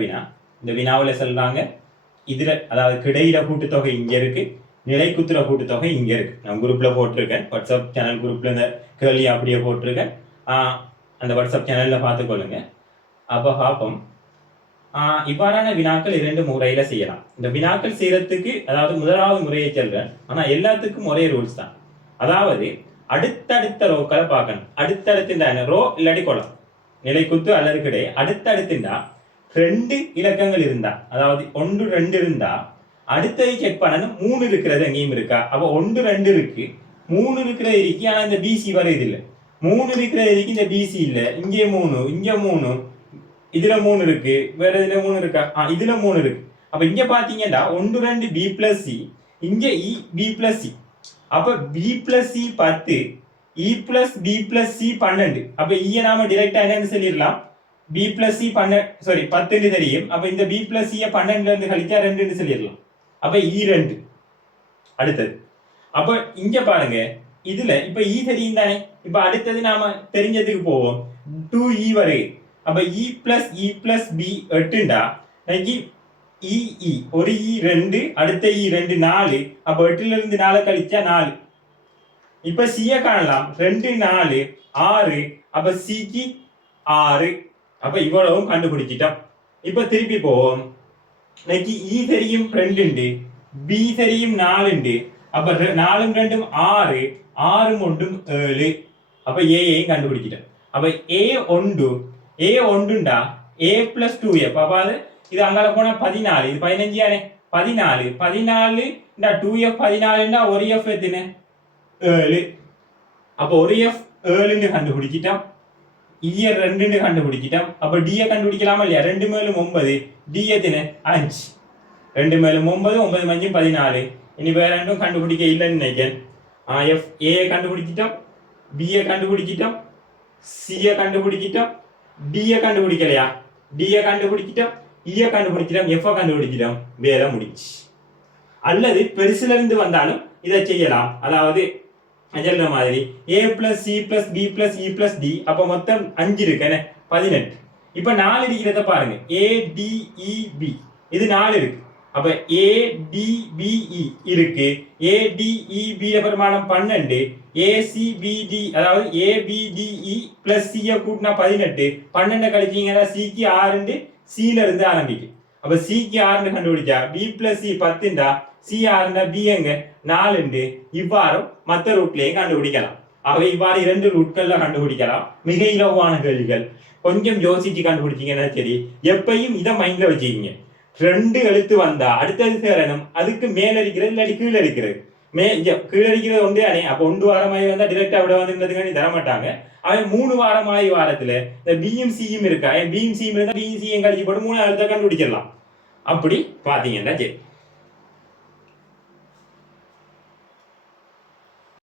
வினா. இந்த வினாவில் சொல்றாங்க இதுல அதாவது கிடையில கூட்டுத்தொகை இங்க இருக்கு, நிலைக்குத்துற கூட்டுத்தொகை இங்க இருக்கு. நான் குரூப்ல போட்டிருக்கேன், வாட்ஸ்அப் சேனல் குரூப்ல இந்த கேள்வி அப்படியே போட்டிருக்கேன். அந்த வாட்ஸ்அப் சேனல்ல பார்த்துக்கொள்ளுங்க. அப்போ பார்ப்போம். இவ்வாறான வினாக்கள் 2 முறையில செய்யலாம். இந்த வினாக்கள் செய்யறதுக்கு அதாவது முதலாவது முறையை சொல்றேன், ஆனா எல்லாத்துக்கும் ஒரே ரூல்ஸ் தான். அதாவது அடுத்தடுத்த ரோக்களை பார்க்கணும். அடுத்தடுத்து ரோ இல்லாட்டி கொலம், நிலைக்குத்து அல்லது கிடை அடுத்தடுத்துண்டா 2 இலக்கங்கள் இருந்தா, அதாவது 1 2 இருந்தா அடுத்ததை செக் பண்ணணும் 3 இருக்கிறது எங்கேயும் இருக்கா. அப்ப 1 2 இருக்கு, 3 இருக்கிறது இருக்கு, ஆனா இந்த பிசி வருது இல்லை. 3 இருக்கிறது இருக்கு, இந்த பிசி இல்லை. இங்கே 3, இங்க 3, இதுல 3 இருக்கு, வேற இதுல 3 இருக்கா? இதுல 3 இருக்கு. அப்ப இங்க பாத்தீங்கன்னா 1 2 பி பிளஸ் சி, இங்க இ பி பிளஸ் சி. அப்ப பி பிளஸ் சி 10, இ பிளஸ் பி பிளஸ் சி 12. அப்ப ஈய நாம டிரெக்டா என்னன்னு சொல்லிடலாம், பி பிளஸ் சி 10 தெரியும். அப்ப இந்த பி பிளஸ் சி 12ல இருந்து கழிச்சா 2 சொல்லிடலாம். அப்ப இ 2 அடுத்தது. அப்ப இங்க பாருங்க, இதுல இப்ப இ தெரியும் தானே. இப்ப அடுத்தது நாம தெரிஞ்சதுக்கு போவோம், 2 வரை. அப்ப இ பிளஸ் பி 8டா, இ ஒரு இ 2, அடுத்த இ 2 4. அப்ப 8ல இருந்து 4 கழிச்சா 4. இப்ப சிய காணலாம், 2 4 6. அப்ப சிக்கு 6. அப்ப இவ்வளவும் கண்டுபிடிச்சிட்டோம். இப்ப திருப்பி போவோம். இ தெரியும் 2, பி தெரியும் 4. அப்ப 4 2 6, 6 1 7. அப்ப ஏயும் கண்டுபிடிச்சிட்டோம். அப்ப ஏ ஒன்றுண்டா ஏ பிளஸ் 2f. அப்ப அது இது அங்கால போனா 14, இது 15 ஆனே. 14 இந்த 2f 14ண்டா ஒரு f எத்தனை 7. அப்ப ஒரு f 7ன்னு கண்டுபிடிச்சிட்டோம். இய 2ன்னு கண்டுபிடிச்சிட்டோம். அப்ப d கண்டுபிடிக்கலாமா இல்லையா? 2 மேலும் 9, d எத்தனை 5. 2 மேலும் 9, 9 மஞ்சும் 14. இனி வேற ரெண்டும் கண்டுபிடிக்க இல்லைன்னு நினைக்கிறேன். f a கண்டுபிடிச்சிட்டோம், b கண்டுபிடிச்சிட்டோம், c கண்டுபிடிச்சிட்டோம், d கண்டுபிடிக்கலையா? d கண்டுபிடிச்சிட்டோம், e கண்டுபிடிச்சிட்டோம், f கண்டுபிடிச்சிட்டோம். வேலை முடிச்சு. அல்லது பெருசுல இருந்து வந்தாலும் இதை செய்யலாம். அதாவது சொல்ற மாதிரி a plus C plus B plus E plus D. அப்ப மொத்தம் 5 இருக்கு, 18. இப்ப 4 இருக்கிறத பாருங்க, a d e b, இது 4 இருக்கு. அப்ப a d b e இருக்கு. a d e b பிரமாணம் 12. a c b d அதாவது a b d e plus c கூட்டினா 18. 12 கழிச்சீங்கன்னா c க்கு 6, c ல இருந்து ஆரம்பிக்கும். அப்ப c க்கு 6 கண்டுபிடிச்சா b plus c 10ண்டா c 6ண்டா b எங்க 4. இவ்வாறு மற்ற ரூட்லயே கண்டுபிடிக்கலாம். ஆகவே இவ்வாறு 2 ரூட்கள்ல கண்டுபிடிக்கலாம். மிக இலவான கேள்விகள், கொஞ்சம் யோசிச்சு கண்டுபிடிச்சீங்கன்னா சரி. எப்பையும் இதை மைண்ட்ல வச்சுக்கிங்க. 2 எழுத்து வந்தா அடுத்தது சேரணும், அதுக்கு மேல இருக்கிறது இல்லாட்டி கீழே இருக்கிறது. கீழே இருக்கிறது ஒன்றே அணை. அப்ப 1 வாரமாயி வந்தா டிரெக்டா விட வந்துன்றதுக்காண்டி தர மாட்டாங்க. அவன் 3 வாரமாயி வாரத்துல இந்த பியும் சியும் இருக்கா, பியும் சியும் இருந்தா பியும் சியும் கழிச்சு போட்டு 3 எழுத்த கண்டுபிடிச்சிடலாம். அப்படி பாத்தீங்கன்னா சரி.